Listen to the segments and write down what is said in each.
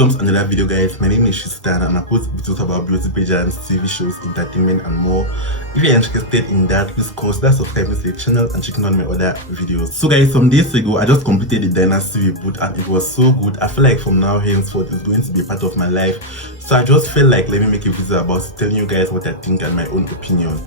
Welcome to another video, guys. My name is Tristan and I post videos about beauty pageants, TV shows, entertainment and more. If you're interested in that, please consider subscribing to the channel and checking out my other videos. So guys, some days ago I just completed the Dynasty reboot and it was so good. I feel like from now henceforth it's going to be a part of my life. So I just felt like let me make a video about it, telling you guys what I think and my own opinion.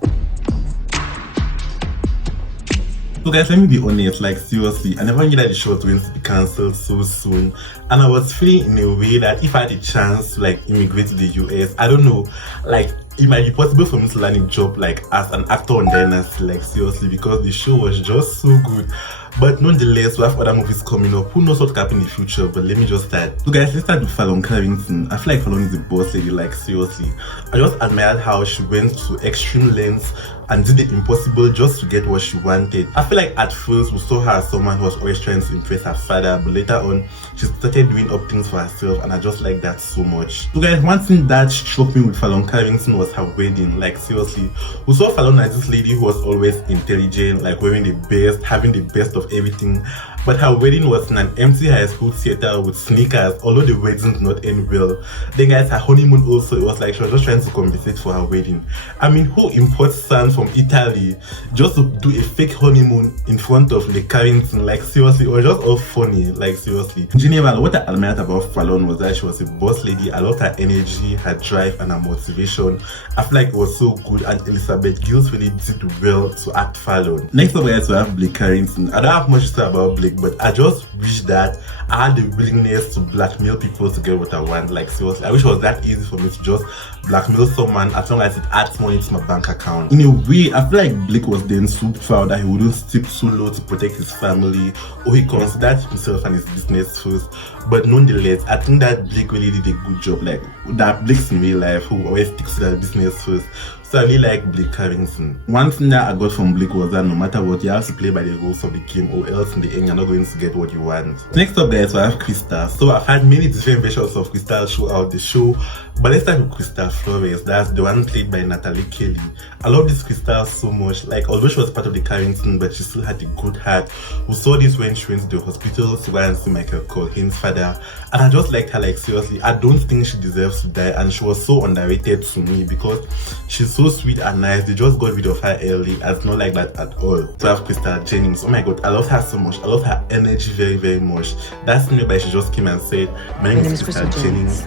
So guys, let me be honest, like seriously, I never knew that the show was going to be cancelled so soon, and I was feeling in a way that if I had a chance to like immigrate to the US, I don't know, like it might be possible for me to land a job like as an actor on Dynasty, like seriously, because the show was just so good. But nonetheless, we have other movies coming up. Who knows what will happen in the future, but let me just start. So guys, let's start with Fallon Carrington. I feel like Fallon is a boss lady, like seriously. I just admired how she went to extreme lengths and did the impossible just to get what she wanted. I feel like at first we saw her as someone who was always trying to impress her father, but later on she started doing up things for herself, and I just like that so much. So guys, one thing that struck me with Fallon Carrington was her wedding. Like seriously, we saw Fallon as this lady who was always intelligent, like wearing the best, having the best of everything. But her wedding was in an empty high school theater with sneakers, although the wedding did not end well. Then guys, her honeymoon also, it was like she was just trying to compensate for her wedding. I mean, who imports sand from Italy just to do a fake honeymoon in front of the Carrington? Like seriously, it was just all funny, like seriously. In general, what I admired about Fallon was that she was a boss lady. I loved her energy, her drive and her motivation. I feel like it was so good, and Elizabeth Gills really did well to act Fallon. Next up guys, we have Blake Carrington. I don't have much to say about Blake, but I just wish that I had the willingness to blackmail people to get what I want. Like seriously, I wish it was that easy for me to just blackmail someone as long as it adds money to my bank account. In a way, I feel like Blake was then so proud that he wouldn't stoop so low to protect his family, or he considered himself and his business first. But nonetheless, I think that Blake really did a good job. Like that Blake's in real life who always sticks to that business first. So I really like Blake Carrington. One thing that I got from Blake was that no matter what, you have to play by the rules of the game, or else in the end you're not going to get what you want. Next up guys, we have Crystal. So I've had many different versions of Crystal throughout the show, but let's start with Crystal Flores. That's the one played by Natalie Kelly. I love this Crystal so much. Like although she was part of the Carrington, but she still had a good heart. We saw this when she went to the hospital to go and see Michael Corhaine's father, and I just liked her. Like seriously, I don't think she deserves to die, and she was so underrated to me because she's so sweet and nice. They just got rid of her early. It's not like that at all. To have Crystal Jennings, oh my god, I love her so much. I love her energy very, very much. That's me, but she just came and said, my name is Crystal Jennings.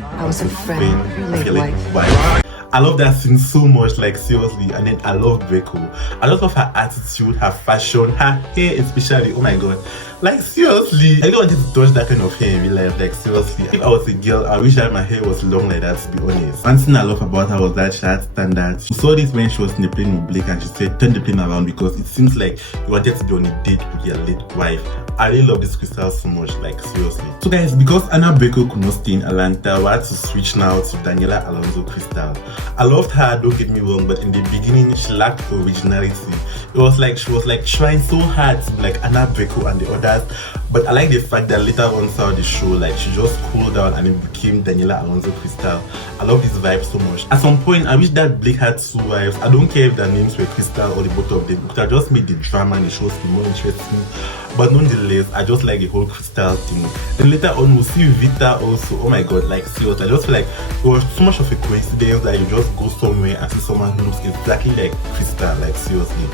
I was a friend, your late wife. I love that scene so much, like seriously. And then I love Draco. I just love her attitude, her fashion, her hair especially. Oh my god, like seriously, I don't want to touch that kind of hair in real life. Like seriously, if I was a girl, I wish that my hair was long like that, to be honest. One thing I love about her was that she had standards. We saw this when she was in the plane with Blake, and she said turn the plane around because it seems like you wanted to be on a date with your late wife. I really love this Crystal so much, like seriously. So guys, because Anna Braco could not stay in Atlanta, we had to switch now to Daniela Alonso Crystal. I loved her, don't get me wrong, but in the beginning she lacked originality. It was like she was like trying so hard to be like Anna Braco and the others. But I like the fact that later on throughout the show, like she just cooled down and it became Daniela Alonso Crystal. I love this vibe so much. At some point, I wish that Blake had two wives. I don't care if their names were Crystal or the both of them. It could have just made the drama and the show be more interesting. But nonetheless, I just like the whole Crystal thing. Then later on, we'll see Vita also. Oh my god, like seriously, I just feel like it was so much of a coincidence that you just go somewhere and see someone who looks exactly like Crystal, like seriously.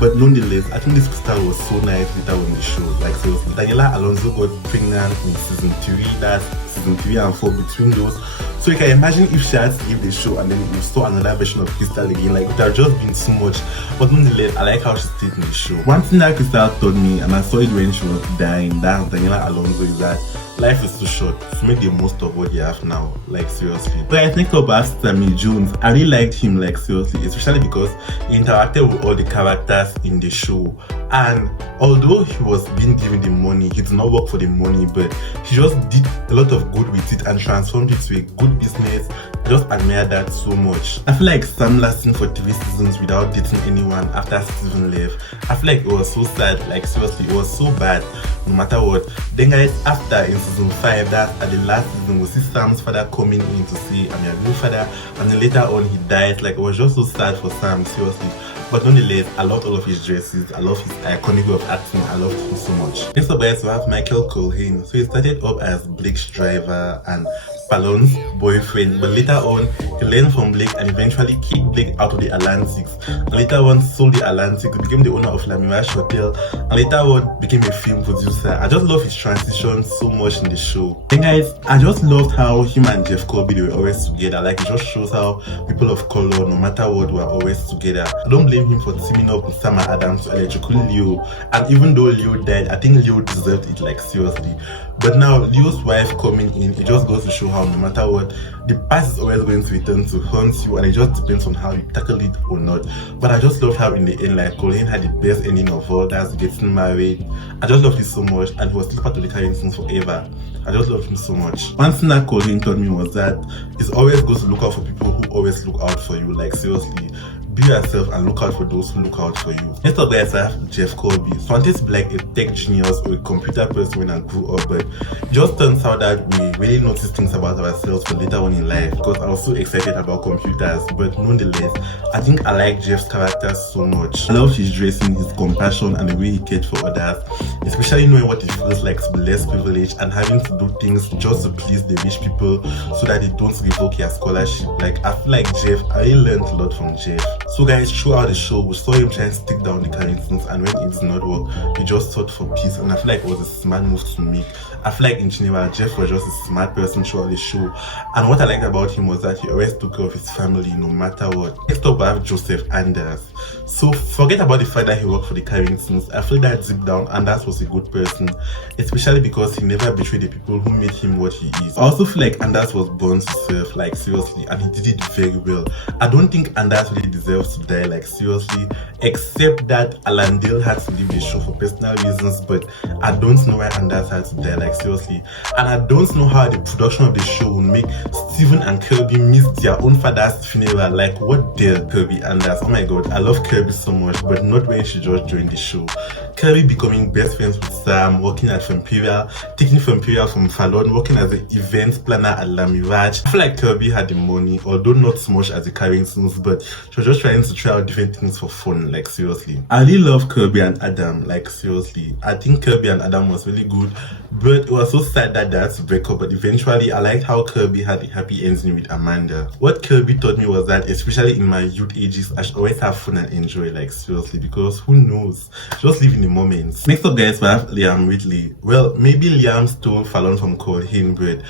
But nonetheless, I think this Crystal was so nice later on the show, like seriously. Daniela Alonso got pregnant in season 3, that's season 3 and 4 between those. So you can imagine if she had to leave the show and then we saw another version of Crystal again, like it would have just been too much. But nonetheless, I like how she stayed in the show. One thing that Crystal told me, and I saw it when she was dying, that's Daniela Alonso, is that life is too short to make the most of what you have now, like seriously. But I think about Sammy Jones, I really liked him, like seriously, especially because he interacted with all the characters in the show. And although he was being given the money, he did not work for the money, but he just did a lot of good with it and transformed it to a good business I just admire that so much. I feel like Sam lasting for 3 seasons without dating anyone after Steven left, I feel like it was so sad, like seriously, it was so bad, no matter what. Then guys, after in season 5, that at the last season, we see Sam's father coming in to say, I'm your new father, and then later on he died. Like, it was just so sad for Sam, seriously. But nonetheless, I loved all of his dresses, I love his iconic way of acting, I loved him so much. Next up guys, we have Michael Culhane. So he started up as Blake's driver and Fallon's boyfriend, but later on he learned from Blake and eventually kicked Blake out of the Atlantics, and later on sold the Atlantics, became the owner of La Mirage Hotel, and later on became a film producer. I just love his transition so much in the show. And guys, I just loved how him and Jeff Colby, they were always together. Like, it just shows how people of color, no matter what, were always together. I don't blame him for teaming up with Sama Adams to electrocute Leo, and even though Leo died, I think Leo deserved it, like seriously. But now Leo's wife coming in, it just goes to show how no matter what, the past is always going to return to haunt you, and it just depends on how you tackle it or not. But I just loved how in the end, like, Culhane had the best ending of all, that's getting married. I just loved it so much, and he was still part of the Carringtons forever. I just loved him so much. One thing that Culhane told me was that it's always good to look out for people who always look out for you, like seriously. Be yourself and look out for those who look out for you. Next up guys, I have Jeff Colby. So I wanted to be like a tech genius or a computer person when I grew up, but it just turns out that we really notice things about ourselves for later on in life, because I was so excited about computers. But nonetheless, I think I like Jeff's character so much. I love his dressing, his compassion, and the way he cared for others, especially knowing what it feels like to be less privileged and having to do things just to please the rich people so that they don't revoke your scholarship. Like, I feel like Jeff, I really learned a lot from Jeff. So guys, throughout the show, we saw him trying to take down the Carringtons, and when it did not work, he just sought for peace, and I feel like it was a smart move to make. I feel like in general, Jeff was just a smart person throughout the show, and what I liked about him was that he always took care of his family no matter what. Next up, I have Joseph Anders. So forget about the fact that he worked for the Carringtons. I feel that deep down, Anders was a good person, especially because he never betrayed the people who made him what he is. I also feel like Anders was born to serve, like seriously, and he did it very well. I don't think Anders really deserves to die, like seriously, except that Alan Dale had to leave the show for personal reasons, but I don't know why Anders had to die, like seriously. And I don't know how the production of the show would make Steven and Kirby miss their own father's funeral. Like, what dare Kirby Anders? Oh my god, I love Kirby so much, but not when she just joined the show. Kirby becoming best friends with Sam, working at Femperia, taking Femperia from Fallon, working as an event planner at La Mirage. I feel like Kirby had the money, although not so much as the Carringtons, but she was just trying to try out different things for fun, like seriously. I really love Kirby and Adam, like seriously. I think Kirby and Adam was really good, but it was so sad that they had to break up. But eventually, I liked how Kirby had a happy ending with Amanda. What Kirby taught me was that, especially in my youth ages, I should always have fun and enjoy, like seriously, because who knows? Just live in the moments. Next up guys, we have Liam Ridley. Well, maybe Liam stole Fallon from Culhane, but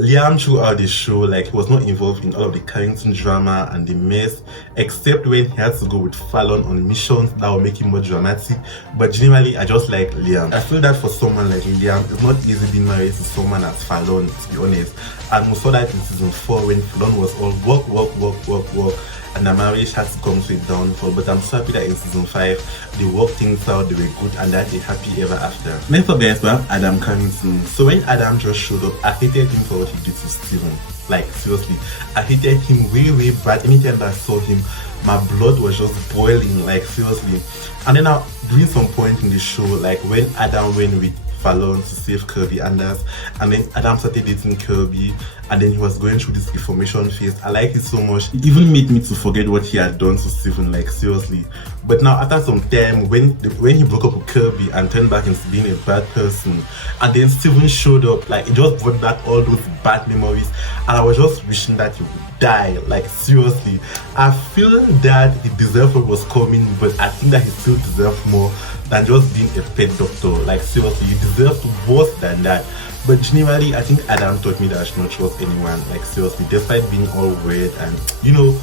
Liam throughout the show, like, he was not involved in all of the Carrington drama and the mess, except when he had to go with Fallon on missions that would make him more dramatic. But generally, I just like Liam. I feel that for someone like Liam, it's not easy being married to someone as Fallon, to be honest. And we saw that in season 4 when Fallon was all work, and the marriage had to come to a downfall. But I'm so happy that in season 5 they worked things out, they were good, and that they happy ever after. Next up guys, we have Adam Carrington. So when Adam just showed up, I hated him for what he did to Steven. Like seriously, I hated him way bad. Anytime that I saw him, my blood was just boiling, like seriously. And then during some point in the show, like when Adam went with Fallon to save Kirby Anders, and then Adam started dating Kirby, and then he was going through this reformation phase. I like it so much. It even made me to forget what he had done to Steven, like seriously. But now after some time, when he broke up with Kirby and turned back into being a bad person, and then Steven showed up, like it just brought back all those bad memories, and I was just wishing that he would die, like seriously. I feel that he deserved what was coming, but I think that he still deserved more than just being a pet doctor. Like seriously, you deserve worse than that. But generally, I think Adam taught me that I should not trust anyone, like seriously, despite being all weird, and you know,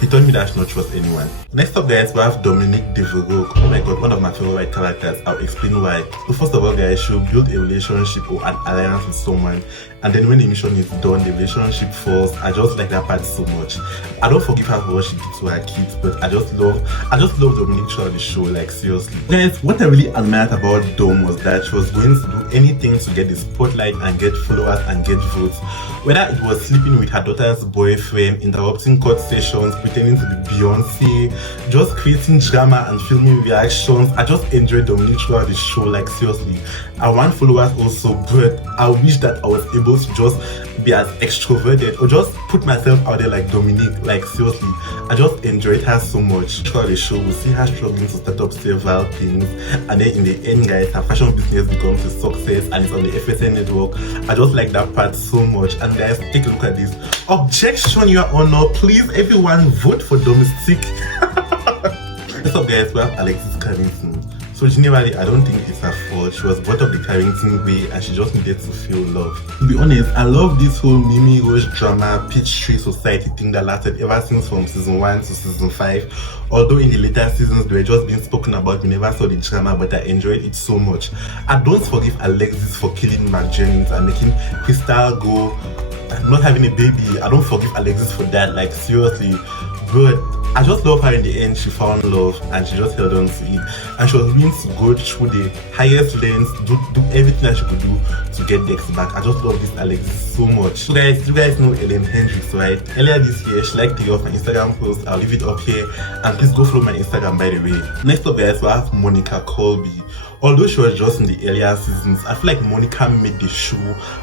he told me that I should not trust anyone. Next up guys, we have Dominique Devereaux. Oh my god, one of my favorite characters. I'll explain why. So first of all guys, she'll build a relationship or an alliance with someone, and then when the mission is done, the relationship falls. I just like that part so much. I don't forgive her for what she did to her kids, but I just love Dominique throughout the show, like seriously. Guys, what I really admired about Dom was that she was going to do anything to get the spotlight and get followers and get votes. Whether it was sleeping with her daughter's boyfriend, interrupting court sessions, pretending to be Beyonce, just creating drama and filming reactions. I just enjoyed Dominique throughout the show, like seriously. I want followers also, but I wish that I was able to just be as extroverted or just put myself out there like Dominique. Like seriously, I just enjoyed her so much throughout the show. We see her struggling to start up several things, and then in the end, guys, her fashion business becomes a success and it's on the FSN network. I just like that part so much. And guys, take a look at this. Objection, Your Honor. Please, everyone, vote for Domestic. What's up, guys? We have Alexis Carrington. So generally, I don't think it's her fault. She was brought up the Carrington way and she just needed to feel love. To be honest, I love this whole Mimi Rose drama, Peachtree Society thing that lasted ever since from season 1 to season 5. Although in the later seasons, they were just being spoken about. We never saw the drama, but I enjoyed it so much. I don't forgive Alexis for killing Mark Jennings and making Crystal go not having a baby. I don't forgive Alexis for that, like seriously. But I just love her in the end. She found love and she just held on to it, and she was willing to go through the highest lengths, do everything that she could do to get Dex back. I just love this Alexis so much. So guys, you guys know Ellen Hendricks, right? Earlier this year, she liked the off my Instagram post. I'll leave it up here, and please go follow my Instagram, by the way. Next up, guys, we have Monica Colby. Although she was just in the earlier seasons, I feel like Monica made the show,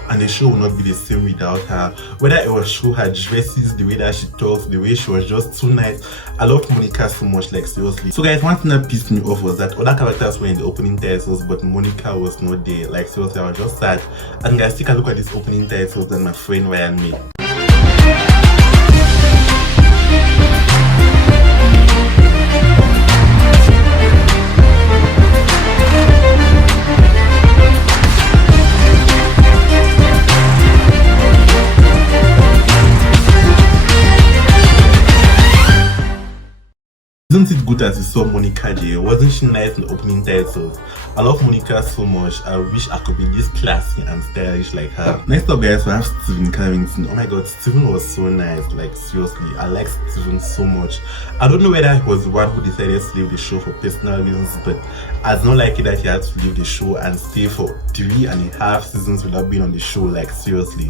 and the show will not be the same without her. Whether it was through her dresses, the way that she talks, the way she was just too nice. I loved Monica so much, like seriously. So guys, one thing that pissed me off was that other characters were in the opening titles, but Monica was not there. Like seriously, I was just sad. And guys, take a look at these opening titles that my friend Ryan made. Isn't it good as we saw Monica there? Wasn't she nice in the opening titles? I love Monica so much. I wish I could be this classy and stylish like her. Next up, guys, we have Stephen Carrington. Oh my god, Stephen was so nice. Like seriously, I like Stephen so much. I don't know whether he was the one who decided to leave the show for personal reasons, but I was not like it that he had to leave the show and stay for 3.5 seasons without being on the show, like seriously.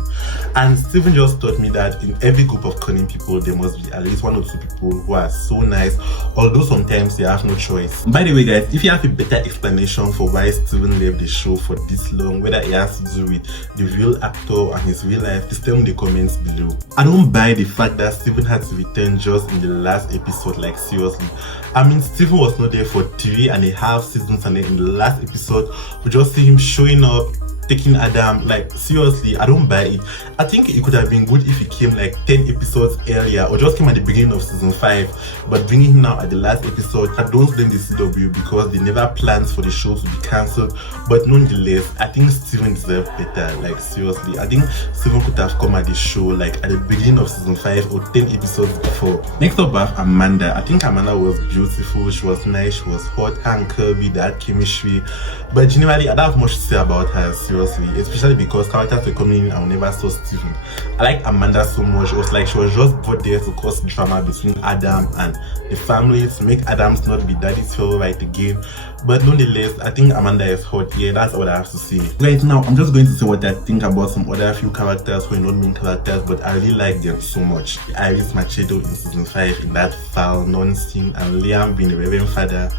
And Stephen just taught me that in every group of cunning people, there must be at least 1 or 2 people who are so nice, although sometimes they have no choice. By the way, guys, if you have a better explanation for why Stephen left the show for this long, whether it has to do with the real actor and his real life, please tell me in the comments below. I don't buy the fact that Stephen had to return just in the last episode, like seriously. I mean, Stephen was not there for 3.5 seasons, and then in the last episode, we just see him showing up, taking Adam. Like seriously, I don't buy it. I think it could have been good if he came like 10 episodes earlier, or just came at the beginning of season 5, but bringing him now at the last episode, I don't blame the CW because they never planned for the show to be cancelled. But nonetheless, I think Stephen deserved better. Like seriously, I think Stephen could have come at the show like at the beginning of season 5 or 10 episodes before. Next up, we have Amanda. I think Amanda was beautiful, she was nice, she was hot and curvy, that chemistry. But generally, I don't have much to say about her, seriously, especially because characters were coming in and we never saw Stephen. I like Amanda so much. It was like she was just brought there to cause drama between Adam and the family, to make Adams not be daddy's favorite again. But nonetheless, I think Amanda is hot. Yeah, that's all I have to say. Right now, I'm just going to say what I think about some other few characters who are not main characters, but I really like them so much. Iris Machedo in season 5 in that foul non-scene, and Liam being the Reverend Father.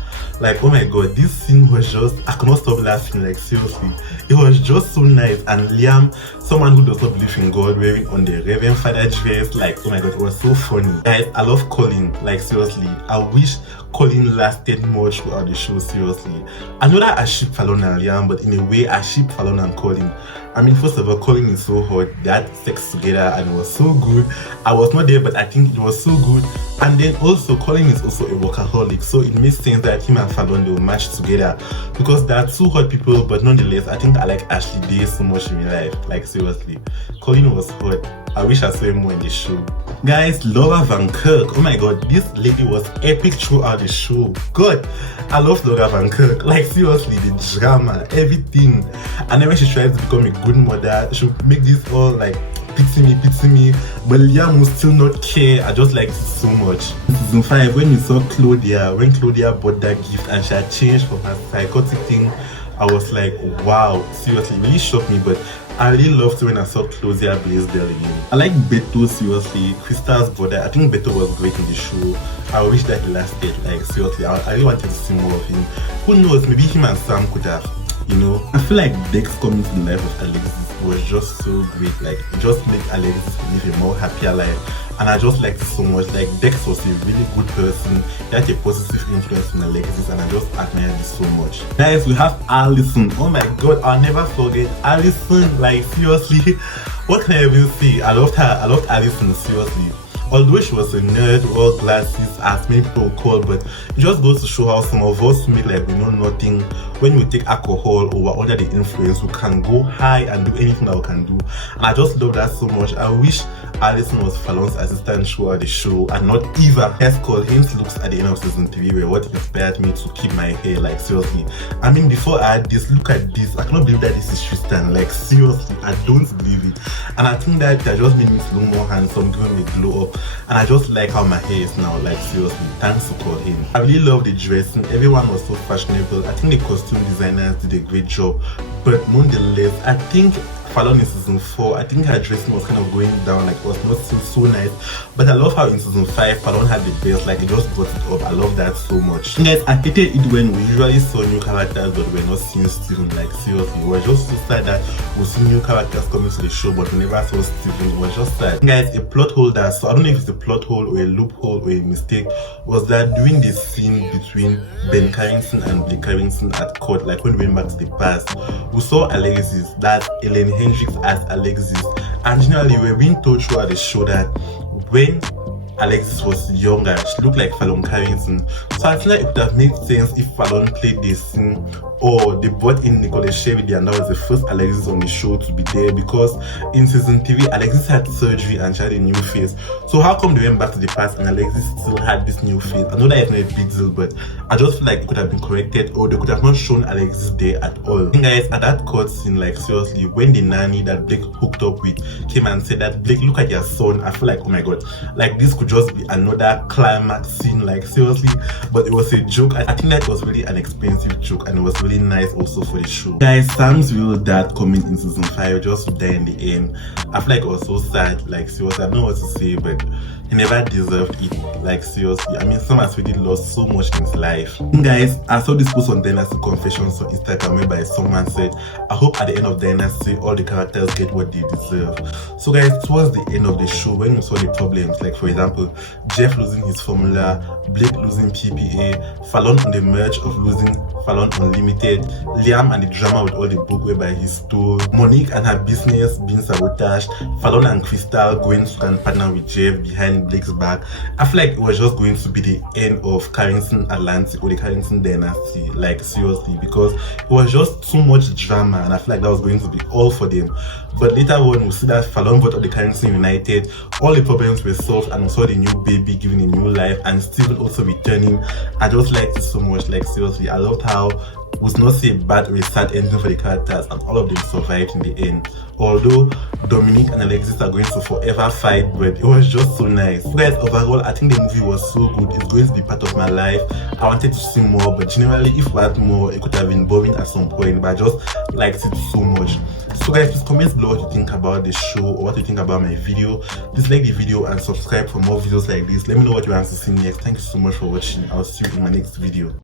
Like, oh my god, this scene was just, I could not stop laughing, like seriously. It was just so nice. And Liam, someone who does not believe in God, wearing on the Reverend Father dress, like, oh my god, it was so funny. Guys, I love Colin, like seriously. I wish Colin lasted more throughout the show, seriously. I know that I ship Fallon and Liam, but in a way, I ship Fallon and Colin. I mean, first of all, Colin is so hot. They had sex together and it was so good. I was not there, but I think it was so good. And then also Colin is also a workaholic, so it makes sense that him and Fallon they will match together because they are two hot people, but nonetheless I think I like Ashley Day so much in real life. Like seriously, Colin was hot. I wish I saw him more in the show. Guys, Laura Van Kirk, oh my god, this lady was epic throughout the show. God, I love Laura Van Kirk. Like seriously, the drama, everything. And then when she tries to become a good mother, she make this all like pity me, but Liam will still not care. I just like it so much. In season 5, when you saw Claudia, when Claudia bought that gift and she had changed from her psychotic thing, I was like, wow, seriously, it really shocked me. But I really loved when I saw Claudia Blaisdell again. I like Beto, seriously, Crystal's brother. I think Beto was great in the show. I wish that he lasted, like seriously, I really wanted to see more of him. Who knows, maybe him and Sam could have, you know. I feel like Dex coming to the life of Alexis was just so great. Like it just made Alexis live a more happier life, and I just liked it so much. Like Dex was a really good person. He had a positive influence on Alexis, and I just admired it so much. Guys, we have Allison. Oh my god, I'll never forget Allison. Like seriously, what can I even say? I loved her. I loved Allison, seriously. Although she was a nerd, wore glasses, as many people call, but it just goes to show how some of us who make like we know nothing, when we take alcohol or we're under the influence, we can go high and do anything that we can do. And I just love that so much. I wish Allison was Fallon's assistant throughout the show and not Eva. Escort Hint looks at the end of season 3 were what inspired me to keep my hair. Like seriously, I mean, before I had this, look at this. I cannot believe that this is Tristan. Like seriously, I don't believe it. And I think that just made me look more handsome, giving me a glow up. And I just like how my hair is now. Like seriously, thanks to Colin. I really love the dressing. Everyone was so fashionable. I think the costume designers did a great job, but nonetheless I think Fallon in season 4, I think her dressing was kind of going down, like it was not still so nice. But I love how in season 5 Fallon had the best, like it just brought it up. I love that so much. Guys, I hated it when we usually saw new characters but we're not seeing Steven. Like seriously, it was just so sad that we see new characters coming to the show but we never saw Steven. It was just sad. Guys, a plot hole that, so I don't know if it's a plot hole or a loophole or a mistake, was that during this scene between Ben Carrington and Blake Carrington at court, like when we went back to the past, we saw Alexis, that's Ellen Hendricks as Alexis, and generally we were being told throughout the show that when Alexis was younger, she looked like Fallon Carrington. So I think that it would have made sense if Fallon played this scene, or they brought in Nicole Shevidi and that was the first Alexis on the show to be there, because in season 3 Alexis had surgery and she had a new face. So how come they went back to the past and Alexis still had this new face? I know that it's not a big deal, but I just feel like it could have been corrected, or they could have not shown Alexis there at all. And guys, at that court scene, like seriously, when the nanny that Blake hooked up with came and said that, Blake, look at your son, I feel like, oh my god, like this could just be another climax scene, like seriously. But it was a joke. I think that was really an expensive joke, and it was really nice also for the show. Guys, Sam's real dad coming in season 5 just to die in the end, I feel like it was so sad. Like seriously, I don't know what to say, but he never deserved it. Like seriously, I mean, Sam has really lost so much in his life. And guys, I saw this post on Dynasty Confessions on Instagram whereby someone said, I hope at the end of Dynasty all the characters get what they deserve. So guys, towards the end of the show, when we saw the problems, like for example, Jeff losing his formula, Blake losing PPA, Fallon on the merge of losing Fallon Unlimited, Liam and the drama with all the book whereby he stole, Monique and her business being sabotaged, Fallon and Crystal going to and partner with Jeff behind Blake's back. I feel like it was just going to be the end of Carrington Atlantic or the Carrington Dynasty, like seriously, because it was just too much drama and I feel like that was going to be all for them. But later on, we see that Fallon brought up the Carrington United, all the problems were solved, and we saw the new baby giving a new life, and Steven also returning. I just liked it so much, like seriously, I loved how it was not say a bad or a sad ending for the characters, and all of them survived in the end. Although Dominique and Alexis are going to forever fight, but it was just so nice. So guys, overall, I think the movie was so good. It's going to be part of my life. I wanted to see more, but generally, if we had more, it could have been boring at some point, but I just liked it so much. So guys, please comment below what you think about the show or what you think about my video. Please like the video and subscribe for more videos like this. Let me know what you want to see next. Thank you so much for watching. I'll see you in my next video.